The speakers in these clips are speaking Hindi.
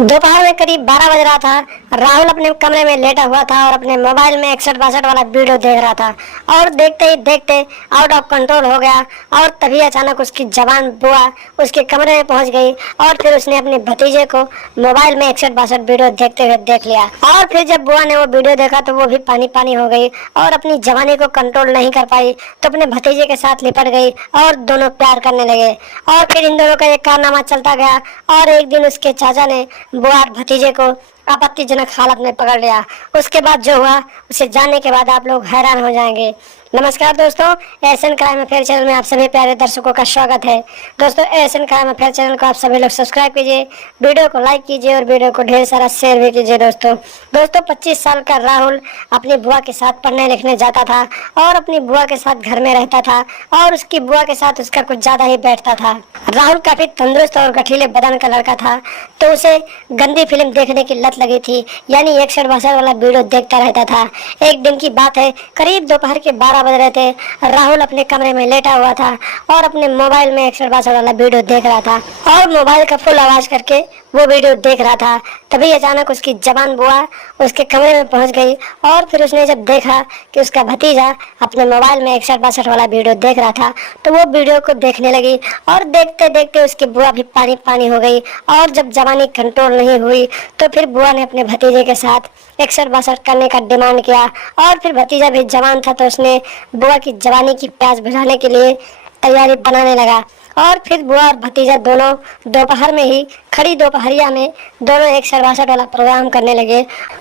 दोपहर में करीब 12 बज रहा था। राहुल अपने कमरे में लेटा हुआ था और अपने मोबाइल में 61-62 वाला वीडियो देख रहा था और देखते ही देखते आउट ऑफ कंट्रोल हो गया। और तभी अचानक उसकी जवान बुआ उसके कमरे में पहुंच गई और फिर उसने अपने भतीजे को मोबाइल में 61-62 वीडियो देखते हुए देख लिया। और फिर जब बुआ ने वो वीडियो देखा तो वो भी पानी पानी हो गई और अपनी जवानी को कंट्रोल नहीं कर पाई तो अपने भतीजे के साथ लिपट गई और दोनों प्यार करने लगे। और फिर इन दोनों का एक कारनामा चलता गया और एक दिन उसके चाचा ने बुआ और भतीजे को आपत्तिजनक हालत में पकड़ लिया। उसके बाद जो हुआ उसे जानने के बाद आप लोग हैरान हो जाएंगे। नमस्कार दोस्तों, एएसएन क्राइम अफेयर चैनल में आप सभी प्यारे दर्शकों का स्वागत है। दोस्तों, एएसएन क्राइम अफेयर चैनल को आप सभी लोग सब्सक्राइब कीजिए, वीडियो को लाइक कीजिए और वीडियो को ढेर सारा शेयर भी कीजिए। दोस्तों 25 साल का राहुल अपनी बुआ के साथ पढ़ने लिखने जाता था और अपनी बुआ के साथ घर में रहता था और उसकी बुआ के साथ उसका कुछ ज्यादा ही बैठता था। राहुल काफी तंदुरुस्त और गठीले बदन का लड़का था तो उसे गंदी फिल्म देखने की लत लगी थी, यानी 61-62 वाला वीडियो देखता रहता था। एक दिन की बात है, करीब दोपहर के 12 बज रहे थे। राहुल अपने कमरे में लेटा हुआ था और अपने मोबाइल में 61-62 वाला वीडियो देख रहा था और मोबाइल का फुल आवाज करके वो वीडियो देख रहा था। तभी अचानक उसकी जवान बुआ उसके कमरे में पहुंच गई और फिर उसने जब देखा कि उसका भतीजा अपने मोबाइल में 61-62 वाला वीडियो देख रहा था तो वो वीडियो को देखने लगी और देखते देखते उसकी बुआ भी पानी पानी हो गई। और जब जवानी कंट्रोल नहीं हुई तो फिर बुआ ने अपने भतीजे के साथ 61-62 करने का डिमांड किया और फिर भतीजा भी जवान था तो उसने बुआ की जवानी की प्यास बुझाने के लिए तैयारी बनाने लगा। और फिर बुआ और भतीजा दोनों दोपहर में ही खड़ी दोपहरिया में दोनों 61-62 वाला प्रोग्राम करने लगे।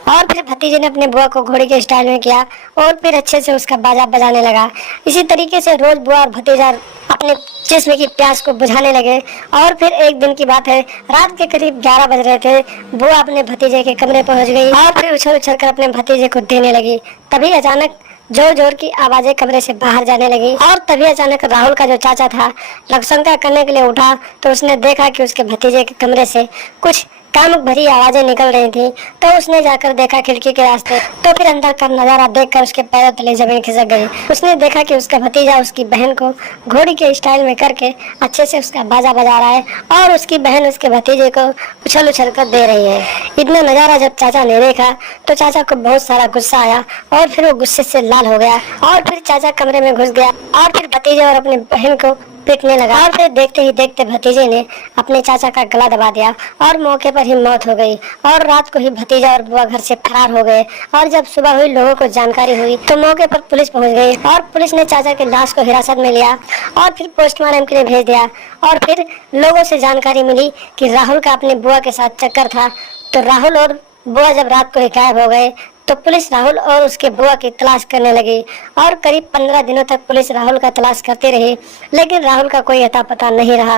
और फिर भतीजे ने अपने बुआ को घोड़ी के स्टाइल में किया और फिर अच्छे से उसका बाजा बजाने लगा। इसी तरीके से रोज बुआ और भतीजा अपने जिस्म की प्यास को बुझाने लगे। और फिर एक दिन की बात है, रात के करीब 11 बज रहे थे। बुआ अपने भतीजे के कमरे पहुंच गई और फिर उछल उछल कर अपने भतीजे को देने लगी। तभी अचानक जोर जोर की आवाजें कमरे से बाहर जाने लगी और तभी अचानक राहुल का जो चाचा था लघुशंका करने के लिए उठा तो उसने देखा कि उसके भतीजे के कमरे से कुछ कामुक भरी आवाजें निकल रही थी। तो उसने जाकर देखा खिड़की के रास्ते, तो फिर अंदर का नजारा देखकर उसके पैरों तले जमीन खिसक गई। उसने देखा कि उसका भतीजा उसकी बहन को घोड़ी के स्टाइल में करके अच्छे से उसका बाजा बजा रहा है और उसकी बहन उसके भतीजे को उछल उछल कर दे रही है। इतना नजारा जब चाचा ने देखा तो चाचा को बहुत सारा गुस्सा आया और फिर वो गुस्से से लाल हो गया और फिर चाचा कमरे में घुस गया और फिर भतीजे और अपने बहन को पीटने लगा। और फिर देखते ही देखते भतीजे ने अपने चाचा का गला दबा दिया और मौके पर ही मौत हो गई। और रात को ही भतीजा और बुआ घर से फरार हो गए। और जब सुबह हुई लोगों को जानकारी हुई तो मौके पर पुलिस पहुंच गई और पुलिस ने चाचा की लाश को हिरासत में लिया और फिर पोस्टमार्टम के लिए भेज दिया। और फिर लोगों से जानकारी मिली कि राहुल का अपनी बुआ के साथ चक्कर था। तो राहुल और बुआ जब रात को ही गायब हो गए तो पुलिस राहुल और उसके बुआ की तलाश करने लगी और करीब 15 दिनों तक पुलिस राहुल का तलाश करती रही, लेकिन राहुल का कोई अता पता नहीं रहा।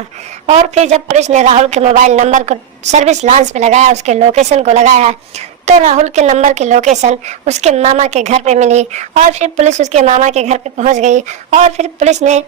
और फिर जब पुलिस ने राहुल के मोबाइल नंबर को सर्विस लांच पे लगाया, उसके लोकेशन को लगाया, तो राहुल के नंबर की लोकेशन उसके मामा के घर पे मिली। और फिर पुलिस उसके मामा के घर पे पहुंच गई और फिर पुलिस ने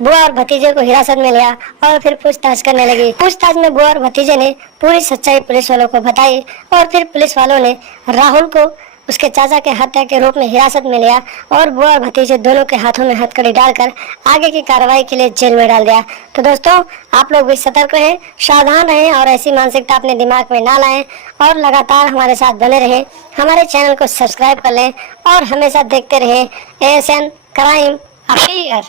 बुआ और भतीजे को हिरासत में लिया और फिर पूछताछ करने लगी। पूछताछ में बुआ और भतीजे ने पूरी सच्चाई पुलिस वालों को बताई और फिर पुलिस वालों ने राहुल को उसके चाचा के हत्या के रूप में हिरासत में लिया और बुआ और भतीजे दोनों के हाथों में हथकड़ी डालकर आगे की कार्रवाई के लिए जेल में डाल दिया। तो दोस्तों, आप लोग भी सतर्क रहें, सावधान रहें और ऐसी मानसिकता अपने दिमाग में ना लाएं और लगातार हमारे साथ बने रहें। हमारे चैनल को सब्सक्राइब कर लें और हमेशा देखते रहें एएसएन क्राइम अफेयर।